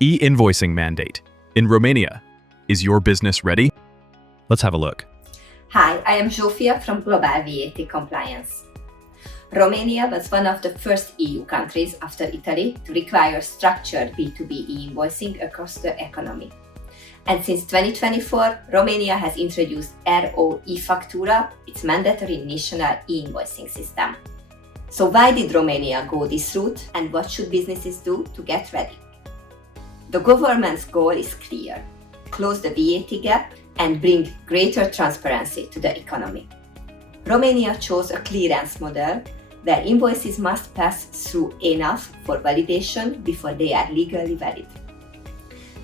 E-invoicing mandate. In Romania, is your business ready? Let's have a look. Hi, I am Zsófia from Global VAT Compliance. Romania was one of the first EU countries after Italy to require structured B2B e-invoicing across the economy. And since 2024, Romania has introduced ROeFactura, its mandatory national e-invoicing system. So why did Romania go this route, and what should businesses do to get ready? The government's goal is clear: close the VAT gap and bring greater transparency to the economy. Romania chose a clearance model where invoices must pass through ANAF for validation before they are legally valid.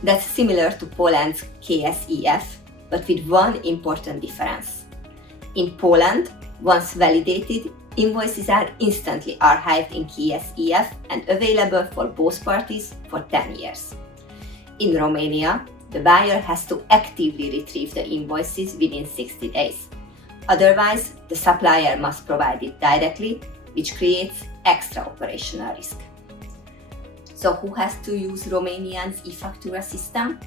That's similar to Poland's KSeF, but with one important difference. In Poland, once validated, invoices are instantly archived in KSeF and available for both parties for 10 years. In Romania, the buyer has to actively retrieve the invoices within 60 days. Otherwise, the supplier must provide it directly, which creates extra operational risk. So who has to use Romania's e-Factura system?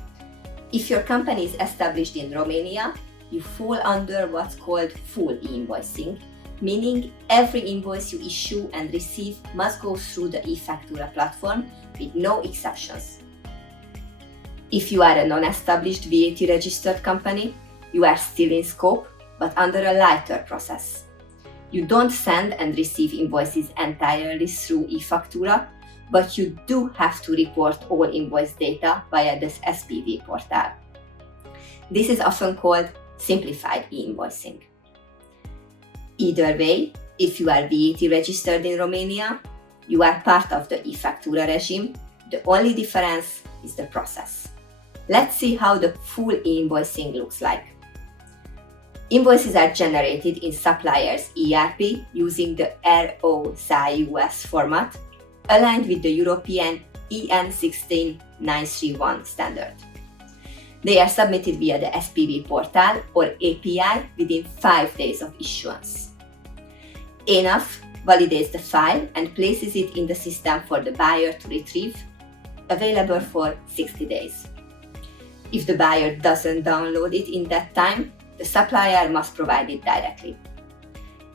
If your company is established in Romania, you fall under what's called full e-invoicing, meaning every invoice you issue and receive must go through the e-Factura platform with no exceptions. If you are a non-established VAT-registered company, you are still in scope, but under a lighter process. You don't send and receive invoices entirely through e-Factura, but you do have to report all invoice data via this SPV portal. This is often called simplified e-invoicing. Either way, if you are VAT registered in Romania, you are part of the e-Factura regime. The only difference is the process. Let's see how the full e-invoicing looks like. Invoices are generated in supplier's ERP using the ROeFactura format, aligned with the European EN 16931 standard. They are submitted via the SPV portal or API within 5 days of issuance. ANAF validates the file and places it in the system for the buyer to retrieve, available for 60 days. If the buyer doesn't download it in that time, the supplier must provide it directly.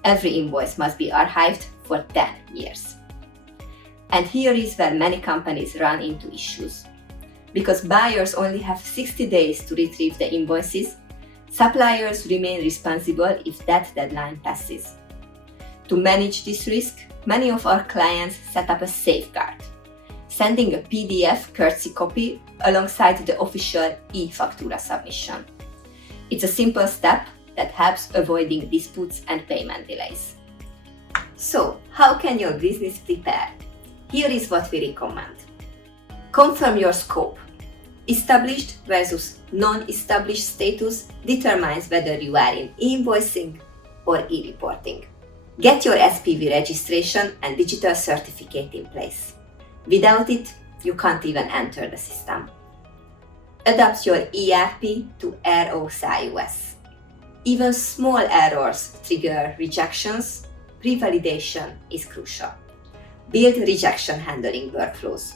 Every invoice must be archived for 10 years. And here is where many companies run into issues. Because buyers only have 60 days to retrieve the invoices, suppliers remain responsible if that deadline passes. To manage this risk, many of our clients set up a safeguard, sending a PDF courtesy copy alongside the official e-Factura submission. It's a simple step that helps avoiding disputes and payment delays. So, how can your business prepare? Here is what we recommend. Confirm your scope. Established versus non-established status determines whether you are in e-invoicing or e-reporting. Get your SPV registration and digital certificate in place. Without it, you can't even enter the system. Adapt your ERP to ROeFactura. Even small errors trigger rejections. Revalidation is crucial. Build rejection handling workflows.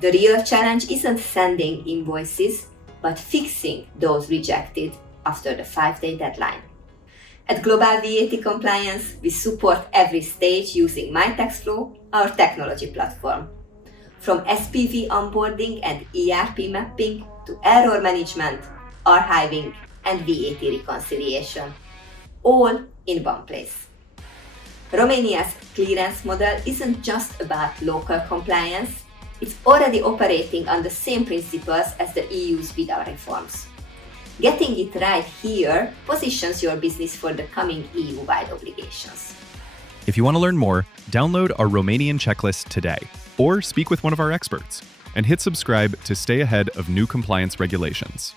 The real challenge isn't sending invoices, but fixing those rejected after the 5-day deadline. At Global VAT Compliance, we support every stage using MyTaxFlow, our technology platform. From SPV onboarding and ERP mapping to error management, archiving, and VAT reconciliation, all in one place. Romania's clearance model isn't just about local compliance, it's already operating on the same principles as the EU's ViDA reforms. Getting it right here positions your business for the coming EU-wide obligations. If you want to learn more, download our Romanian checklist today, or speak with one of our experts, and hit subscribe to stay ahead of new compliance regulations.